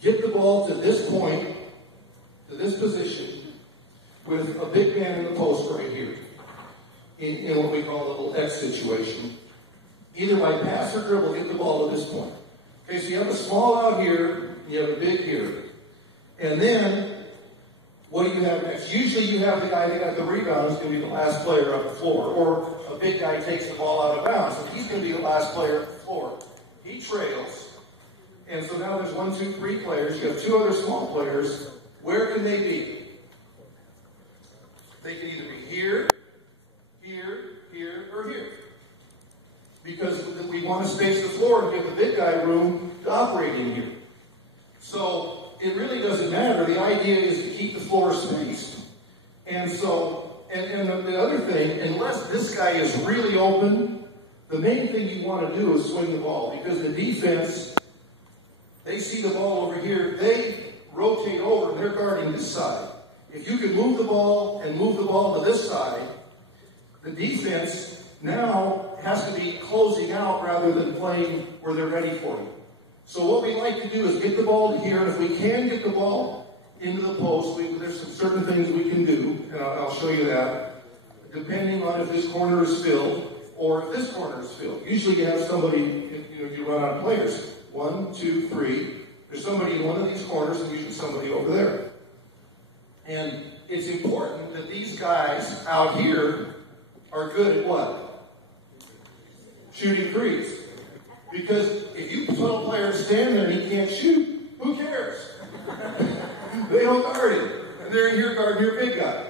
get the ball to this point, to this position, with a big man in the post right here, in what we call a little X situation. Either by pass or dribble, get the ball to this point. Okay, so you have a small out here, and you have a big here. And then, what do you have next? Usually you have the guy that got the rebound is going to be the last player on the floor. Or a big guy takes the ball out of bounds, and he's going to be the last player on the floor. He trails. And so now there's 1, 2, 3 players. You have 2 other small players. Where can they be? They can either be here, here, here, or here. Because we want to space the floor and give the big guy room to operate in here. So it really doesn't matter. The idea is to keep the floor spaced. And so, and the other thing, unless this guy is really open, the main thing you want to do is swing the ball. Because the defense, they see the ball over here, they rotate over and they're guarding this side. If you can move the ball and move the ball to this side, the defense now has to be closing out rather than playing where they're ready for you. So what we like to do is get the ball to here, and if we can get the ball into the post, there's some certain things we can do, and I'll show you that, depending on if this corner is filled or if this corner is filled. Usually you have somebody, you run out of players. 1, 2, 3. There's somebody in one of these corners and usually somebody over there. And it's important that these guys out here are good at what? Shooting threes. Because if you put a player stand there and he can't shoot, who cares? They don't guard him. And they're in here guarding your big guy.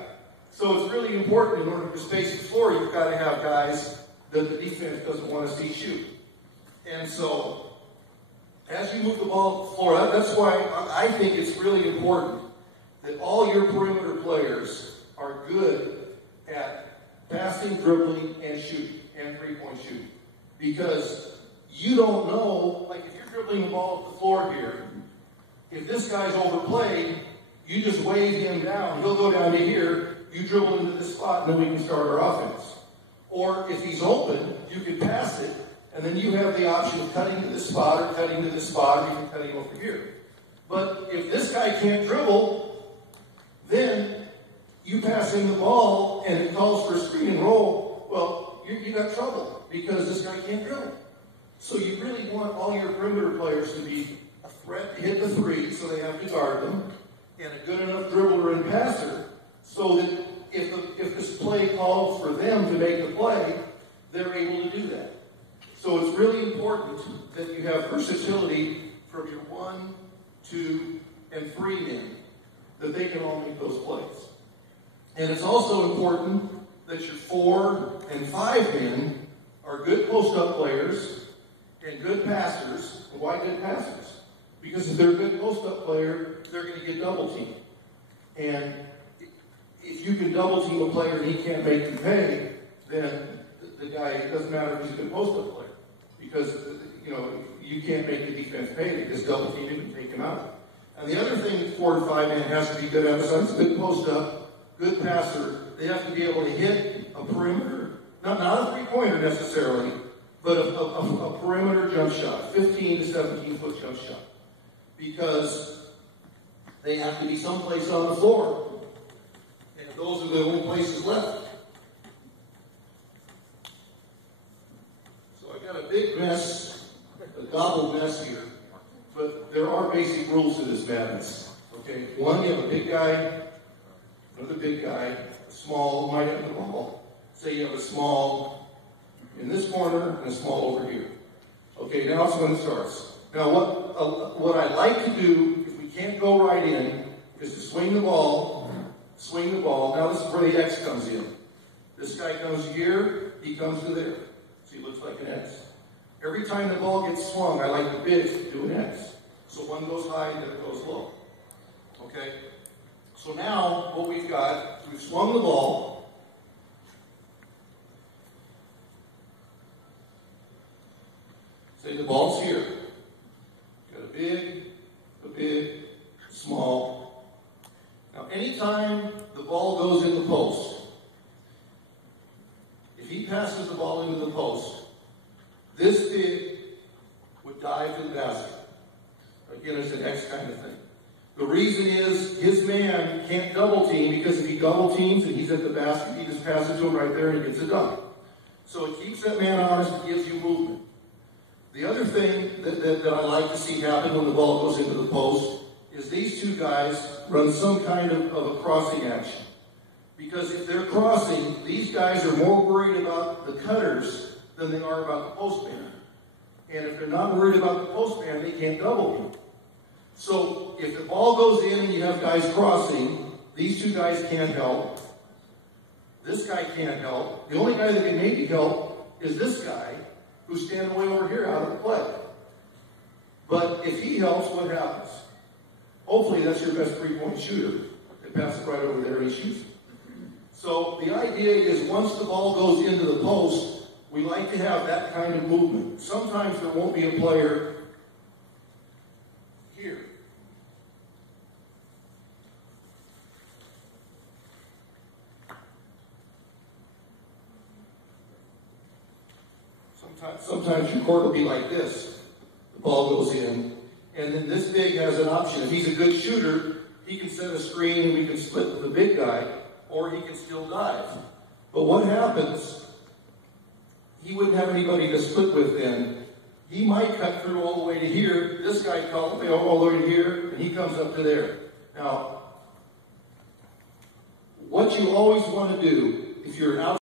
So it's really important in order to space the floor, you've got to have guys that the defense doesn't want to see shoot. And so, as you move the ball to the floor, that's why I think it's really important that all your perimeter players are good at passing, dribbling, and shooting, and three-point shooting. Because you don't know, like if you're dribbling the ball up the floor here, if this guy's overplayed, you just wave him down. He'll go down to here, you dribble into this spot, and then we can start our offense. Or if he's open, you can pass it, and then you have the option of cutting to this spot or cutting to this spot, or even cutting over here. But if this guy can't dribble, then you pass him the ball and it calls for a screen and roll. Well, you got trouble because this guy can't dribble. So you really want all your perimeter players to be a threat to hit the three, so they have to guard them, and a good enough dribbler and passer, so that if this play calls for them to make the play, they're able to do that. So it's really important that you have versatility from your 1, 2, and 3 men, that they can all make those plays. And it's also important that your 4 and 5 men are good post-up players and good passers. Why good passers? Because if they're a good post-up player, they're going to get double-teamed. And if you can double-team a player and he can't make you pay, then the guy, it doesn't matter if he's a good post-up player. Because, you can't make the defense pay. They just double-team him and take him out. And the other thing 4 and 5 men has to be good at, besides good post-up, good passer, they have to be able to hit a perimeter, not a three-pointer necessarily, but a perimeter jump shot, 15 to 17-foot jump shot. Because they have to be someplace on the floor. And those are the only places left. So I got a big mess, a gobbled mess here. But there are basic rules to this madness. Okay? One, you have a big guy, another big guy, a small, might have the ball. Say you have a small in this corner and a small over here. Okay, now it's when it starts. Now what I like to do, if we can't go right in, is to swing the ball. Now this is where the X comes in. This guy comes here, he comes to there. See, it looks like an X. Every time the ball gets swung, I like the bigs to do an X. So one goes high, then it goes low. Okay? So now, what we've got, we've swung the ball. Say the ball's here. Got a big, small. Now, anytime the ball goes in the post, if he passes the ball into the post, this big would dive to the basket. Again, it's an X kind of thing. The reason is his man can't double team, because if he double teams and he's at the basket, he just passes to him right there and he gets a dunk. So it keeps that man honest, it gives you movement. The other thing that I like to see happen when the ball goes into the post is these two guys run some kind of a crossing action. Because if they're crossing, these guys are more worried about the cutters than they are about the postman. And if they're not worried about the postman, they can't double him. So if the ball goes in and you have guys crossing, these two guys can't help. This guy can't help. The only guy that can maybe help is this guy who's standing way over here out of the play. But if he helps, what happens? Hopefully that's your best three-point shooter. They pass it right over there and he shoots it. So the idea is once the ball goes into the post, we like to have that kind of movement. Sometimes there won't be a player here. Sometimes your court will be like this. The ball goes in, and then this big has an option. If he's a good shooter, he can set a screen and we can split with the big guy, or he can still dive. But what happens, he wouldn't have anybody to split with then. He might cut through all the way to here. This guy comes all the way to here, and he comes up to there. Now, what you always want to do, if you're out